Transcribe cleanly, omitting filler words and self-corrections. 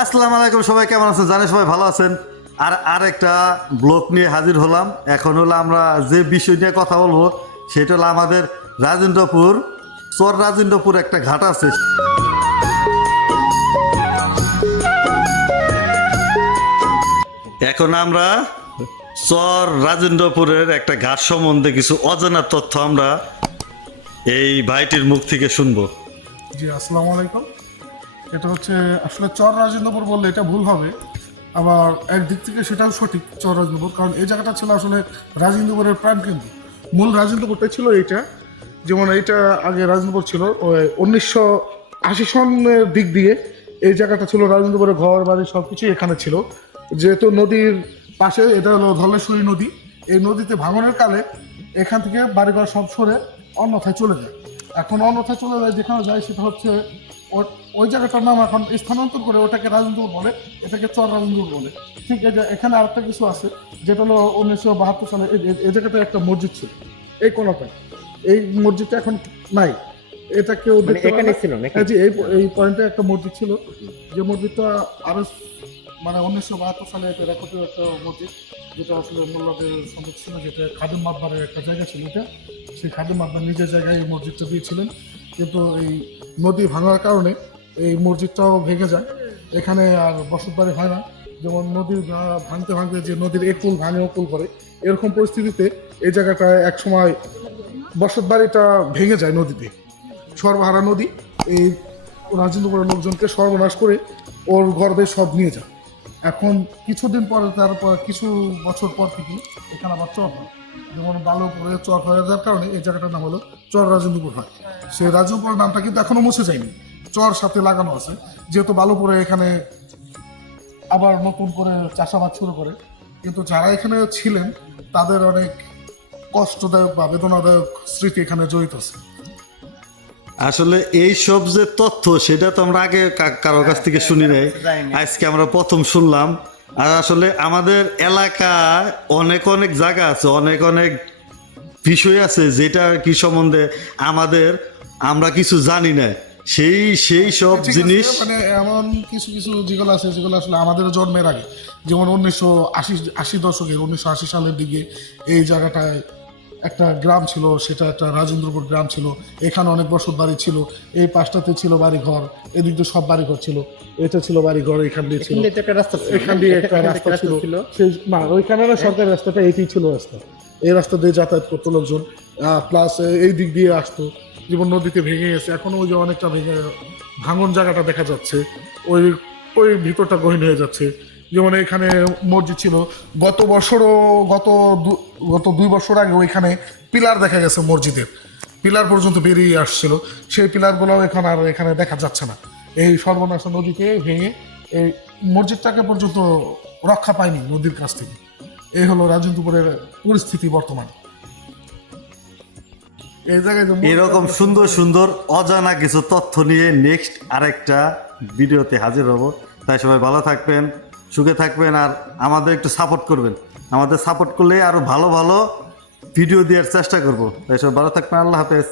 আসসালামু আলাইকুম, সবাই কেমন আছেন? জানি সবাই ভালো আছেন। আর একটা ব্লগ নিয়ে হাজির হলাম। এখন হলো আমরা যে বিষয় নিয়ে কথা বলবো সেটা হলো আমাদের রাজেন্দ্রপুর, রাজেন্দ্রপুর একটা ঘাট আছে। এখন আমরা রাজেন্দ্রপুরের একটা ঘাট সম্বন্ধে কিছু অজানা তথ্য আমরা এই ভাইটির মুখ থেকে শুনবো। জি, আসসালামু আলাইকুম। এটা হচ্ছে আসলে চর রাজেন্দ্রপুর বললে এটা ভুল হবে, আবার একদিক থেকে সেটাও সঠিক চর রাজেন্দ্রপুর, কারণ এই জায়গাটা ছিল আসলে রাজেন্দ্রপুরের প্রাণকেন্দ্র। মূল রাজেন্দ্রপুরটাই ছিল এইটা। যেমন এইটা আগে রাজেন্দ্রপুর ছিল ওই 1980 সনের দিক দিয়ে এই জায়গাটা ছিল রাজেন্দ্রপুরের ঘর বাড়ি সব কিছুই এখানে ছিল। যেহেতু নদীর পাশে এটা হলো ধলেশ্বরী নদী, এই নদীতে ভাঙনের কালে এখান থেকে বাড়িঘর সব সরে অন্যথায় চলে যায়। এখন অন্যথায় চলে যায়, যেখানে যায় সেটা হচ্ছে ওই জায়গাটার নাম এখন স্থানান্তর করে ওটাকে রাজেন্দ্রপুর বলে, এটাকে চর রাজেন্দ্রপুর বলে। ঠিক এই যে এখানে আরেকটা কিছু আছে, যেটা হলো 1972 সালে এই জায়গাতে একটা মসজিদ ছিল এই কোনাটায়। এই মসজিদটা এখন নাই, এটা কেউ দেখতে এখানে পারে না। ছিল নাকি? হ্যাঁ জি, এই পয়েন্টে একটা মসজিদ ছিল, যে মসজিদটা আরো মানে 1972 সালে একটা রেকর্ড একটা মসজিদ, যেটা আসলে মোল্লাদের সম্পদ ছিল, যেটা খাদিম মাতবারের একটা জায়গা ছিল। এটা সেই খাদিম মাতবার নিজের জায়গায় এই মসজিদটা দিয়েছিলেন, কিন্তু এই নদী ভাঙার কারণে এই মসজিদটাও ভেঙে যায়, এখানে আর বসত বাড়ি হয় না। যেমন নদীর ভাঙতে ভাঙতে যে নদীর একুল ভাঙে অকুল করে, এরকম পরিস্থিতিতে এই জায়গাটায় এক সময় বসত বাড়িটা ভেঙে যায় নদীতে। সর্বহারা নদী এই রাজেন্দ্রপুরের লোকজনকে সর্বনাশ করে ওর গর্বে সব নিয়ে যায়। এখন কিছুদিন পরে, তারপর কিছু বছর পর থেকে এখানে আবার চর হয়, যেমন বালুপুরে চর হয়ে যাওয়ার কারণে এই জায়গাটার নাম হলো চর রাজেন্দ্রপুর হয়। সেই রাজেন্দ্রপুরের নামটা কিন্তু এখনো মুছে যায়নি, চর সাথে লাগানো আছে। যেহেতু বালুপুরে এখানে আবার নতুন করে চাষাবাদ শুরু করে, কিন্তু যারা এখানে ছিলেন তাদের অনেক কষ্টদায়ক বা বেদনাদায়ক স্মৃতি এখানে জড়িত আছে। আসলে এই সব যে তথ্য সেটা তো আমরা আগে কারোর কাছ থেকে শুনি নাই, আজকে আমরা প্রথম শুনলাম। আর আসলে আমাদের এলাকায় অনেক অনেক জায়গা আছে, অনেক অনেক বিষয় আছে যেটা কি সম্বন্ধে আমরা কিছু জানি না। সেই সব ঠিক আছে, জিনিস মানে এমন কিছু কিছু যেগুলো আছে যেগুলো আসলে আমাদের জন্মের আগে, যেমন 1980 দশকের 1980 সালের দিকে এই জায়গাটায় একটা গ্রাম ছিল, সেটা একটা রাজেন্দ্রপুর গ্রাম ছিল। এখানে অনেক বসত বাড়ি ছিল, এই পাশটাতে ছিল বাড়ি ঘর, এদিক দিয়ে সব বাড়ি ঘর ছিল, এটা ছিল বাড়ি ঘর, এখান দিয়ে ছিল, এখান দিয়ে একটা রাস্তা ছিল। সেই না, ওইখানে না, সরকারি রাস্তাটা এটাই ছিল রাস্তা। এই রাস্তা দিয়ে যাতায়াত করতো লোকজন, প্লাস এই দিক দিয়ে আসতো। যেমন নদীতে ভেঙে গেছে, এখনো ওই যে অনেকটা ভেঙে ভাঙন জায়গাটা দেখা যাচ্ছে, ওই ওই ভিতরটা গহীন হয়ে যাচ্ছে। যেমন এখানে মসজিদ ছিল, গত 2 বছর আগে ওইখানে পিলার দেখা গেছে, মসজিদের পিলার পর্যন্ত বেরিয়ে আসছিল। সেই পিলারগুলো এখন আর এখানে দেখা যাচ্ছে না। এই সর্বনাশ নদীতে ভেঙে এই মসজিদটাকে পর্যন্ত রক্ষা পায়নি নদীর কাছ থেকে। এই হলো রাজেন্দ্রপুরের পরিস্থিতি বর্তমান। এই জায়গায় এরকম সুন্দর সুন্দর অজানা কিছু তথ্য নিয়ে নেক্সট আরেকটা ভিডিওতে হাজির হব। তাই সবাই ভালো থাকবেন, সুখে থাকবেন, আর আমাদের একটু সাপোর্ট করবেন। আমাদের সাপোর্ট করলে আরো ভালো ভালো ভিডিও দেওয়ার চেষ্টা করব। তাই সবাই ভালো থাকবেন। আল্লাহ হাফেজ।